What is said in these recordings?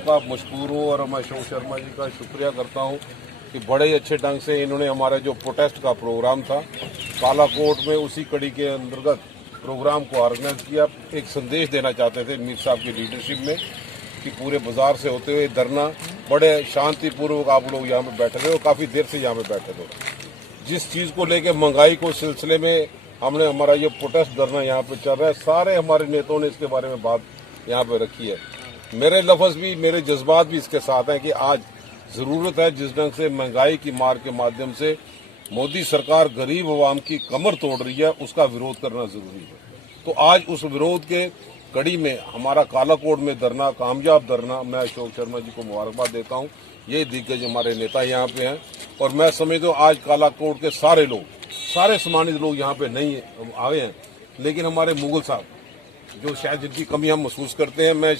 का मशकूर हूँ और मैं अशोक शर्मा जी का शुक्रिया करता हूँ कि बड़े ही अच्छे ढंग से इन्होंने हमारा जो प्रोटेस्ट का प्रोग्राम था कालाकोट में उसी कड़ी के अंतर्गत प्रोग्राम को ऑर्गेनाइज किया। एक संदेश देना चाहते थे मीर साहब की लीडरशिप में कि पूरे बाजार से होते हुए धरना बड़े शांतिपूर्वक आप लोग यहाँ पे बैठे थे और काफ़ी देर से यहाँ पे बैठे थे। जिस चीज़ को लेकर महंगाई को सिलसिले में हमने हमारा ये प्रोटेस्ट धरना यहाँ पे चल रहा है, सारे हमारे नेताओं ने इसके बारे में बात यहाँ पे रखी है। मेरे लफ्ज़ भी मेरे जज्बात भी इसके साथ हैं कि आज ज़रूरत है जिस ढंग से महंगाई की मार के माध्यम से मोदी सरकार गरीब अवाम की कमर तोड़ रही है, उसका विरोध करना जरूरी है। तो आज उस विरोध के कड़ी में हमारा कालाकोट में धरना कामयाब धरना, मैं अशोक शर्मा जी को मुबारकबाद देता हूँ। ये दिग्गज हमारे नेता यहाँ पे हैं और मैं समझता हूँ आज कालाकोट के सारे लोग, सारे सम्मानित लोग यहाँ पे नहीं आए हैं, लेकिन हमारे मुगल साहब जो शायद जिनकी कमी हम महसूस करते हैं, मैं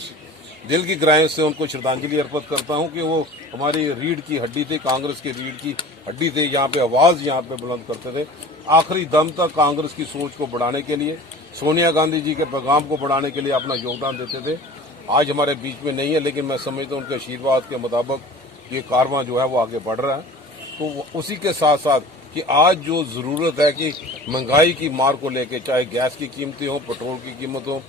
दिल की गहराई से उनको श्रद्धांजलि अर्पित करता हूं कि वो हमारी रीढ़ की हड्डी थे, कांग्रेस की रीढ़ की हड्डी थे, यहाँ पे आवाज यहाँ पे बुलंद करते थे। आखिरी दम तक कांग्रेस की सोच को बढ़ाने के लिए, सोनिया गांधी जी के पैगाम को बढ़ाने के लिए अपना योगदान देते थे। आज हमारे बीच में नहीं है, लेकिन मैं समझता हूँ उनके आशीर्वाद के मुताबिक ये कारवां जो है वो आगे बढ़ रहा है। तो उसी के साथ साथ कि आज जो जरूरत है कि महंगाई की मार को लेकर, चाहे गैस की कीमतें हो, पेट्रोल की कीमत हो,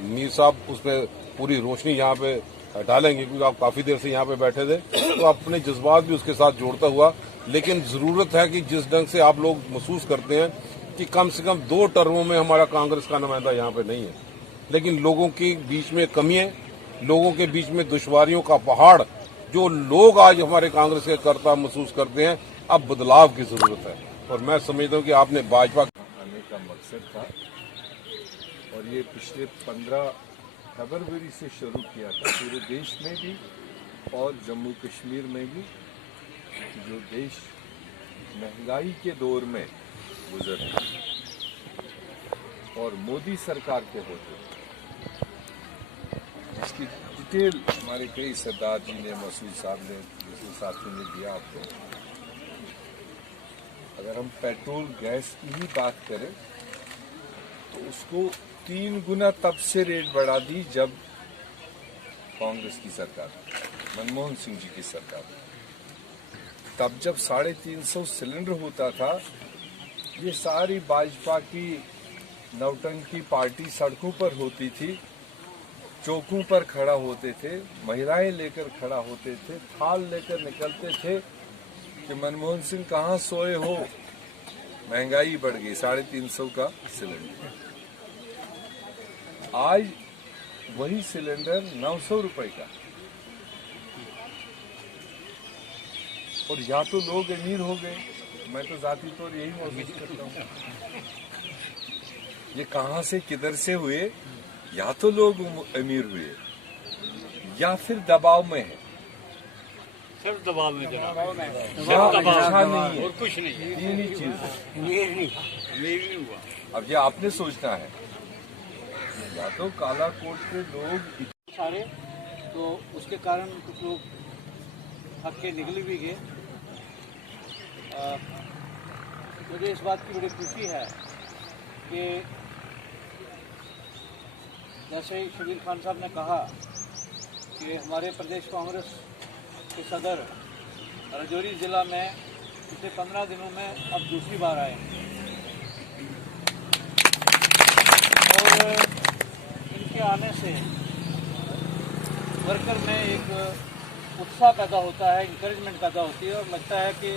मीर साहब उसमें पूरी रोशनी यहाँ पे डालेंगे क्योंकि आप काफी देर से यहाँ पे बैठे थे, तो अपने जज्बात भी उसके साथ जोड़ता हुआ। लेकिन जरूरत है कि जिस ढंग से आप लोग महसूस करते हैं कि कम से कम 2 टर्मों में हमारा कांग्रेस का नुमाइंदा यहाँ पे नहीं है, लेकिन लोगों के बीच में कमियां, लोगों के बीच में दुश्वारियों का पहाड़ जो लोग आज हमारे कांग्रेस के करता महसूस करते हैं, अब बदलाव की जरूरत है। और मैं समझता हूँ कि आपने भाजपा आने का मकसद था और ये पिछले 15 फरवरी से शुरू किया था पूरे देश में भी और जम्मू कश्मीर में भी, जो देश महंगाई के दौर में गुजर रहा और मोदी सरकार के होते, इसकी डिटेल हमारे कई सरदार जी ने, मसूद साहब ने, दूसरे साथियों ने दिया आपको। अगर हम पेट्रोल गैस की ही बात करें तो उसको 3 गुना तब से रेट बढ़ा दी जब कांग्रेस की सरकार, मनमोहन सिंह जी की सरकार, तब जब 350 सिलेंडर होता था, ये सारी भाजपा की नौटंकी पार्टी सड़कों पर होती थी, चौकों पर खड़ा होते थे, महिलाएं लेकर खड़ा होते थे, थाल लेकर निकलते थे कि मनमोहन सिंह कहाँ सोए हो, महंगाई बढ़ गई, 350 का सिलेंडर। आज वही सिलेंडर 900 रुपए का, और या तो लोग अमीर हो गए, मैं तो जाती तौर यही महसूस करता हूँ। ये कहां से किधर से हुए, या तो लोग अमीर हुए या फिर दबाव में है, सिर्फ दबाव में या अच्छा नहीं है, और कुछ नहीं, तीन ही चीज है। अमीर नहीं हुआ। अब ये आपने सोचना है, या तो कालाकोट के लोग सारे, तो उसके कारण कुछ लोग थक के निकल भी गए। मुझे इस बात की बड़ी खुशी है कि जैसे ही शबीर खान साहब ने कहा कि हमारे प्रदेश कांग्रेस के सदर राजौरी जिला में पिछले 15 दिनों में अब दूसरी बार आए और इनके आने से वर्कर में एक उत्साह पैदा होता है, इंकरेजमेंट पैदा होती है और लगता है कि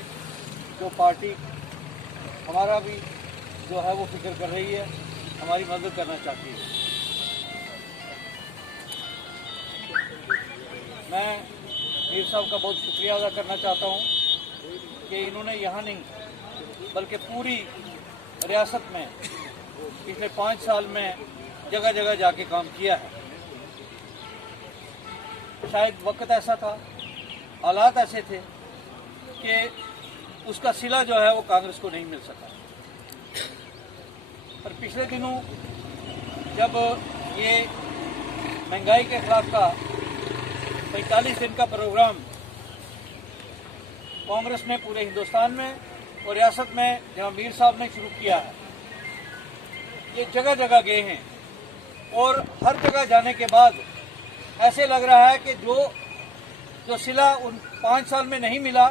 जो पार्टी हमारा भी जो है वो फिक्र कर रही है, हमारी मदद करना चाहती है। मैं मीर साहब का बहुत शुक्रिया अदा करना चाहता हूँ कि इन्होंने यहाँ नहीं बल्कि पूरी रियासत में पिछले 5 साल में जगह जगह जाके काम किया है। शायद वक्त ऐसा था, हालात ऐसे थे कि उसका सिला जो है वो कांग्रेस को नहीं मिल सका। पर पिछले दिनों जब ये महंगाई के खिलाफ का 45 दिन का प्रोग्राम कांग्रेस ने पूरे हिंदुस्तान में और रियासत में जहां मीर साहब ने शुरू किया है, ये जगह जगह गए हैं और हर जगह जाने के बाद ऐसे लग रहा है कि जो जो सिला उन 5 साल में नहीं मिला,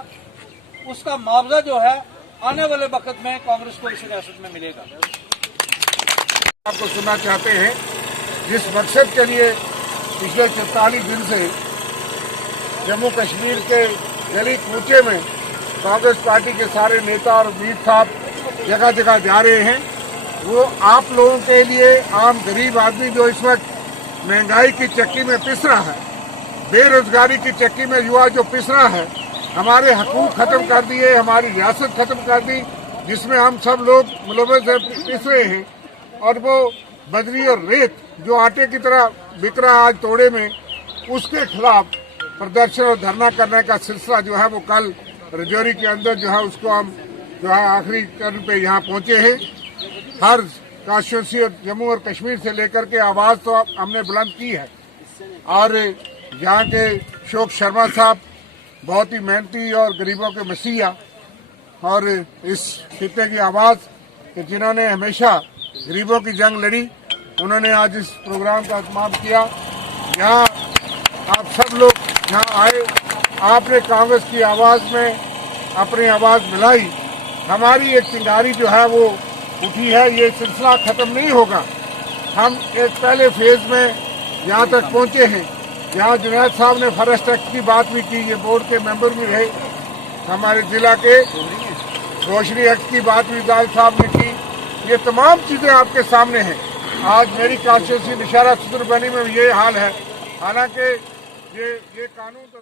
उसका मुआवजा जो है आने वाले वक्त में कांग्रेस को इस रियासत में मिलेगा। आपको सुनना चाहते हैं, जिस मकसद के लिए पिछले 44 दिन से जम्मू कश्मीर के गली कूचे में कांग्रेस पार्टी के सारे नेता और मीर साहब जगह जगह जा रहे हैं, वो आप लोगों के लिए, आम गरीब आदमी जो इस वक्त महंगाई की चक्की में पिस रहा है, बेरोजगारी की चक्की में युवा जो पिस रहा है, हमारे हकूक खत्म कर दिए, हमारी रियासत खत्म कर दी, जिसमें हम सब लोग मुलव्वस से पिस रहे हैं, और वो बजरी और रेत जो आटे की तरह बिक रहा है आज तोड़े में, उसके खिलाफ प्रदर्शन और धरना करने का सिलसिला जो है वो कल रजौरी के अंदर जो है उसको हम जो है आखिरी चरण पे यहाँ पहुंचे हैं। हर कॉन्स्टिट्यूंसी और जम्मू और कश्मीर से लेकर के आवाज तो हमने बुलंद की है, और यहाँ के अशोक शर्मा साहब बहुत ही मेहनती और गरीबों के मसीहा और इस खित्ते की आवाज कि जिन्होंने हमेशा गरीबों की जंग लड़ी, उन्होंने आज इस प्रोग्राम का इत्माम किया। यहाँ आप सब लोग यहाँ आए, आपने कांग्रेस की आवाज में अपनी आवाज मिलाई, हमारी एक चिंगारी जो है वो उठी है। ये सिलसिला खत्म नहीं होगा। हम एक पहले फेज में यहाँ तक पहुँचे हैं, यहाँ जुनैद साहब ने फॉरेस्ट एक्ट की बात भी की, ये बोर्ड के मेंबर भी रहे, हमारे जिला के रोशनी एक्ट की बात भी जाल साहब ने की। ये तमाम चीजें आपके सामने हैं। आज मेरी कॉन्स्टिट्यूंसी निशारा सुदरबनी में ये हाल है, हालांकि ये कानून तो